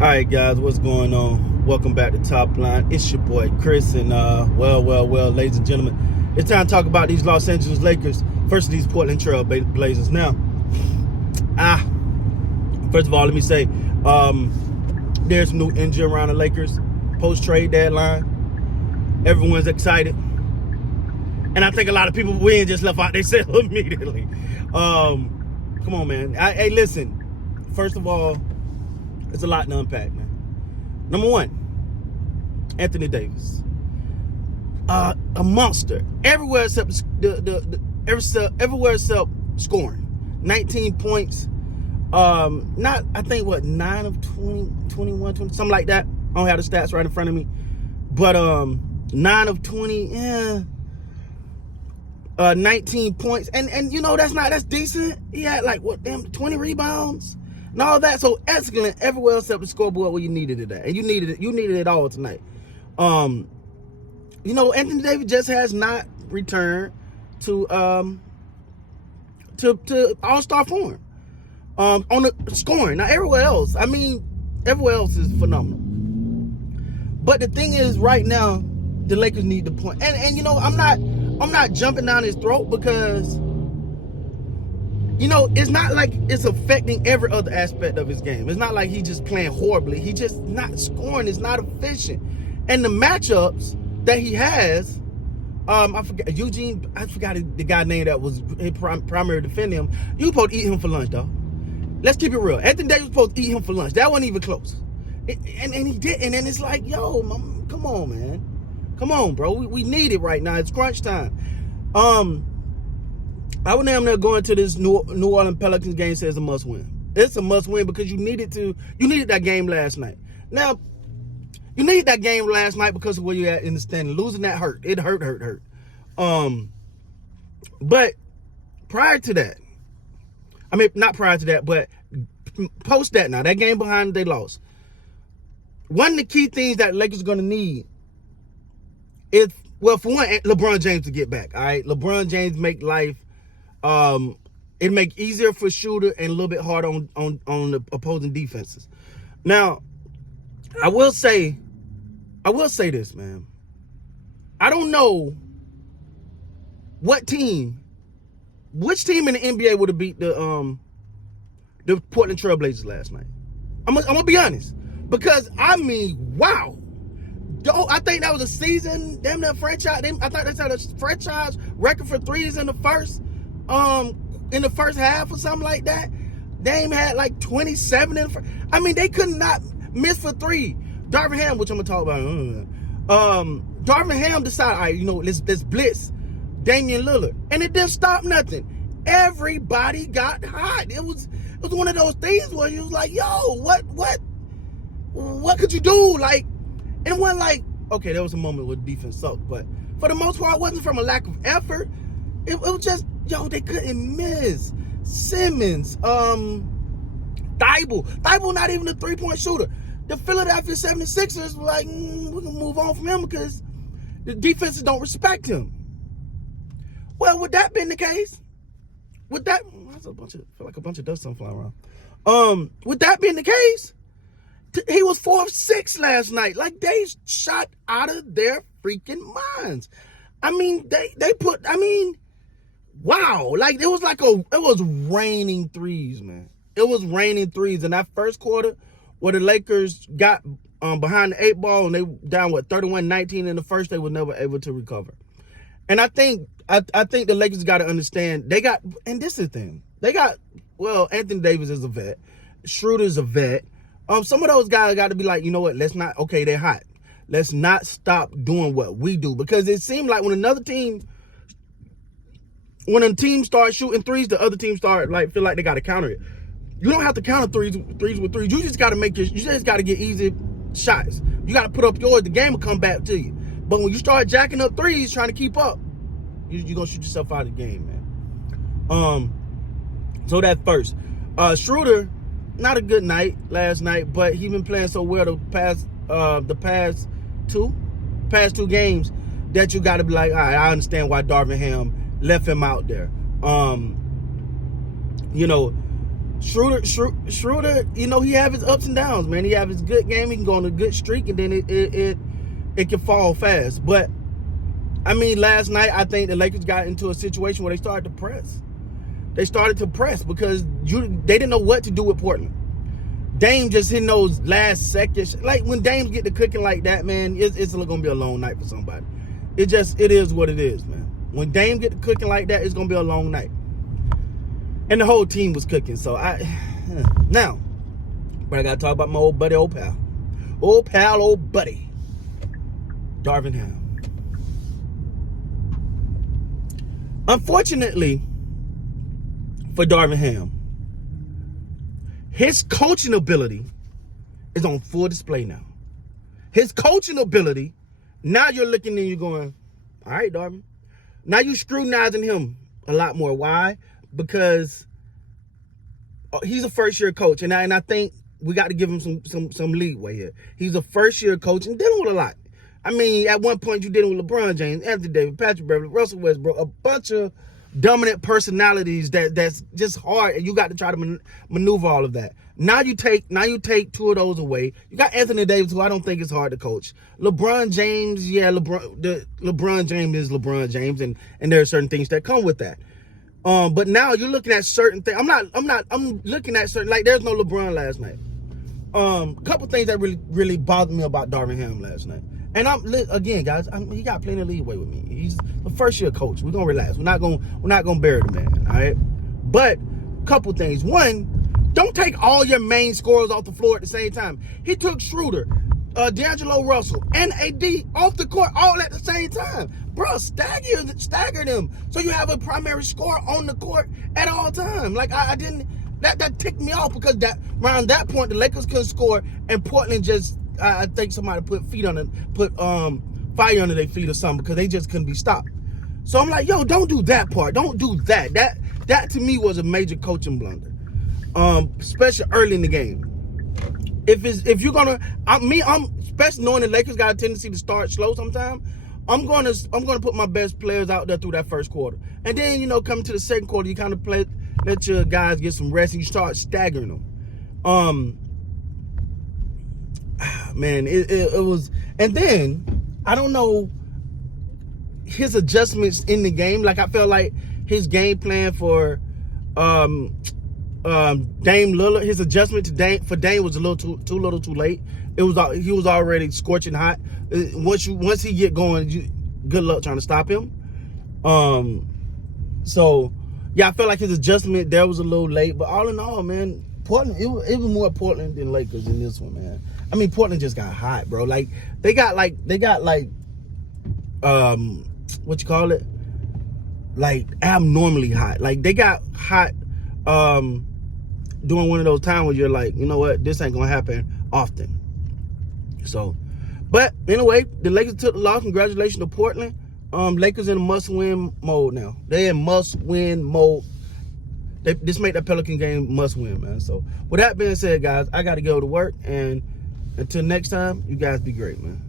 All right, guys, what's going on? Welcome back to Top Line. It's your boy Chris, and well, ladies and gentlemen, it's time to talk about these Los Angeles Lakers versus these Portland Trail Blazers. Now, first of all, let me say, there's new injury around the Lakers post-trade deadline. Everyone's excited, and I think a lot of people we just left out themselves immediately. Come on, man. Hey, listen. First of all, it's a lot to unpack, man. Number one, Anthony Davis, a monster everywhere except everywhere except scoring. 19 points. Not I think 9 of 20, 21, 20, something like that. I don't have the stats right in front of me, but 9 of 20, 19 points, and you know that's decent. He had 20 rebounds. And all that, so excellent everywhere except the scoreboard where you needed it at. And you needed it all tonight. Anthony Davis just has not returned to all-star form. On the scoring. Now everywhere else is phenomenal. But the thing is, right now, the Lakers need the point. And I'm not jumping down his throat because it's not like it's affecting every other aspect of his game. It's not like he's just playing horribly. He's just not scoring. It's not efficient. And the matchups that he has, I forgot the guy name that was his primary defending him. You supposed to eat him for lunch, dog. Let's keep it real. Anthony Davis was supposed to eat him for lunch. That wasn't even close. And he didn't. And it's like, yo, come on, man. Come on, bro. We need it right now. It's crunch time. I would damn near go into this New Orleans Pelicans game says a must win. It's a must win because you needed that game last night. Now, you needed that game last night because of where you're at in the standing. Losing that hurt. It hurt. But prior to that, not prior to that, but post that now, that game behind they lost. One of the key things that Lakers are going to need is, well, for one, LeBron James to get back, all right? LeBron James make life, it make easier for shooter and a little bit harder on the opposing defenses. Now, I will say this, man. I don't know which team in the NBA would have beat the Portland Trail Blazers last night. I'm gonna be honest, because wow. I think that was a season, damn near franchise. I thought they had a franchise record for threes in the first half or something like that. Dame had 27 in the first. They could not miss for three. Darvin Ham, which I'm gonna talk about. Darvin Ham decided, all right, let's blitz Damian Lillard, and it didn't stop nothing. Everybody got hot. It was one of those things where you was like, yo, what could you do? And it wasn't okay, there was a moment where defense sucked, but for the most part, it wasn't from a lack of effort. It was just, they couldn't miss. Simmons, Thibault not even a three-point shooter. The Philadelphia 76ers were like, we can move on from him because the defenses don't respect him. Well, with that being the case, feel like a bunch of dust on flying around. With that being the case, he was 4 of 6 last night. They shot out of their freaking minds. Wow. It was raining threes, man. It was raining threes. In that first quarter, where the Lakers got behind the 8 ball and they down 31-19 in the first, they were never able to recover. And I think the Lakers got to understand and this is the thing. Anthony Davis is a vet. Schroeder's a vet. Some of those guys got to be like, you know what? They're hot. Let's not stop doing what we do, because it seemed like when a team starts shooting threes, the other team start feel like they got to counter it. You don't have to counter threes with threes. You just got to get easy shots. You got to put up yours. The game will come back to you. But when you start jacking up threes, trying to keep up, you're gonna shoot yourself out of the game, man. So that first, Schroeder, not a good night last night, but he been playing so well the past two games that you got to be like, all right, I understand why Darvin Ham left him out there. Schroeder, you know, he have his ups and downs, man. He have his good game, he can go on a good streak, and then it can fall fast. But I mean, last night I think the Lakers got into a situation where they started to press. They started to press because they didn't know what to do with Portland. Dame just hitting those last seconds. Like when Dames get to cooking like that, man, it's gonna be a long night for somebody. It is what it is, man. When Dame get to cooking like that, it's gonna be a long night. And the whole team was cooking. So now, but I gotta talk about my old buddy, old pal, old buddy, Darvin Ham. Unfortunately for Darvin Ham, his coaching ability is on full display now. His coaching ability, now you're looking and you're going, all right, Darvin. Now you're scrutinizing him a lot more. Why? Because he's a first-year coach, and I think we got to give him some leeway here. He's a first-year coach and dealing with a lot. I mean, at one point you're dealing with LeBron James, Anthony Davis, Patrick Beverly, Russell Westbrook, a bunch of dominant personalities that's just hard, and you got to try to maneuver all of that. Now you take two of those away. You got Anthony Davis, who I don't think is hard to coach. LeBron James, yeah, LeBron James is LeBron James, and there are certain things that come with that. But now you're looking at certain things. I'm looking at certain, like there's no LeBron last night. A couple things that really bothered me about Darvin Ham last night. And again, guys, he got plenty of leeway with me. He's a first-year coach. We're gonna relax. We're not gonna bury the man, all right? But couple things. One, don't take all your main scorers off the floor at the same time. He took Schroeder, D'Angelo Russell, and AD off the court all at the same time. Bro, stagger them so you have a primary scorer on the court at all times. Like I didn't. That ticked me off because around that point the Lakers couldn't score and Portland just. I think somebody put fire under their feet or something because they just couldn't be stopped. So I'm like, yo, don't do that part. Don't do that. That to me was a major coaching blunder, especially early in the game. If you're gonna, I'm especially knowing the Lakers got a tendency to start slow sometimes. I'm gonna put my best players out there through that first quarter, and then coming to the second quarter, you kind of let your guys get some rest and you start staggering them. Man, it was, and then I don't know his adjustments in the game. Like I felt like his game plan for Dame Lillard, his adjustment to Dame was a little too late. He was already scorching hot. Once he get going, good luck trying to stop him. So yeah, I felt like his adjustment there was a little late, but all in all, man, Portland, it was more Portland than Lakers in this one, man. I mean, Portland just got hot, bro. Like they got what you call it? Like abnormally hot. Like they got hot during one of those times where you're like, you know what, this ain't gonna happen often. So, but anyway, the Lakers took the loss. Congratulations to Portland. Lakers in a must-win mode now. They're in must-win mode. This make that Pelican game must-win, man. So, with that being said, guys, I got to go to work. And until next time, you guys be great, man.